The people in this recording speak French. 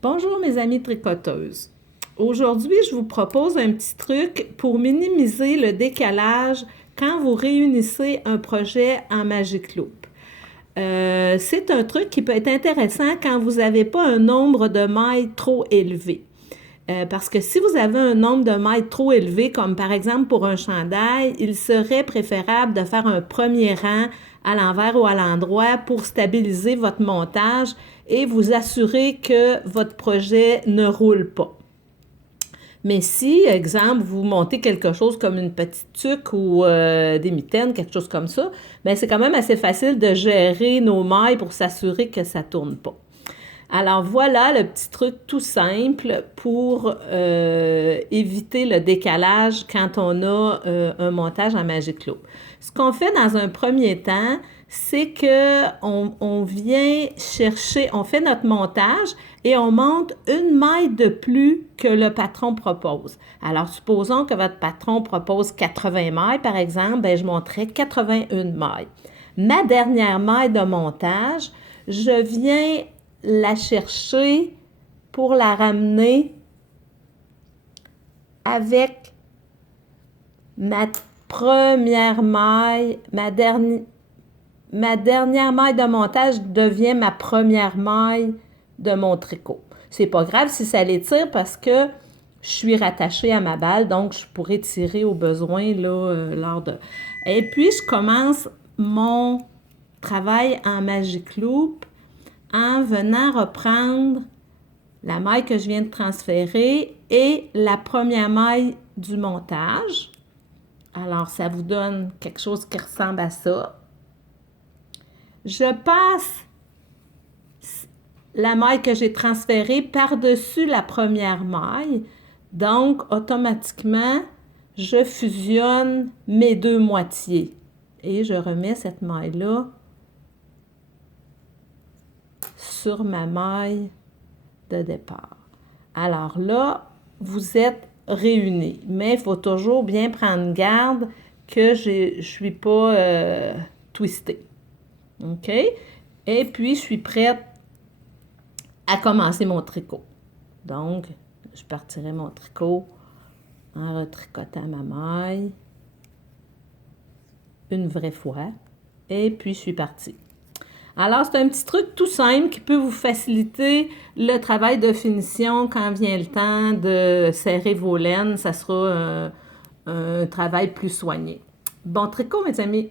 Bonjour mes amies tricoteuses. Aujourd'hui, je vous propose un petit truc pour minimiser le décalage quand vous réunissez un projet en Magic Loop. C'est un truc qui peut être intéressant quand vous n'avez pas un nombre de mailles trop élevé. Parce que si vous avez un nombre de mailles trop élevé, comme par exemple pour un chandail, il serait préférable de faire un premier rang à l'envers ou à l'endroit pour stabiliser votre montage et vous assurer que votre projet ne roule pas. Mais si, exemple, vous montez quelque chose comme une petite tuque ou des mitaines, quelque chose comme ça, bien, c'est quand même assez facile de gérer nos mailles pour s'assurer que ça ne tourne pas. Alors voilà le petit truc tout simple pour éviter le décalage quand on a un montage en Magic Loop. Ce qu'on fait dans un premier temps, c'est qu'on vient chercher, on fait notre montage et on monte une maille de plus que le patron propose. Alors, supposons que votre patron propose 80 mailles, par exemple, bien, je monterai 81 mailles. Ma dernière maille de montage, je viens la chercher pour la ramener avec ma première maille, ma dernière maille de montage devient ma première maille de mon tricot. C'est pas grave si ça l'étire parce que je suis rattachée à ma balle, donc je pourrais tirer au besoin là, lors de... Et puis, je commence mon travail en Magic Loop en venant reprendre la maille que je viens de transférer et la première maille du montage. Alors, ça vous donne quelque chose qui ressemble à ça. Je passe la maille que j'ai transférée par-dessus la première maille. Donc, automatiquement, je fusionne mes deux moitiés. Et je remets cette maille-là sur ma maille de départ. Alors là, vous êtes réunis, mais il faut toujours bien prendre garde que je ne suis pas twistée. OK? Et puis, je suis prête à commencer mon tricot. Donc, je partirai mon tricot en retricotant ma maille une vraie fois. Et puis, je suis partie. Alors, c'est un petit truc tout simple qui peut vous faciliter le travail de finition quand vient le temps de serrer vos laines. Ça sera un travail plus soigné. Bon tricot, mes amis!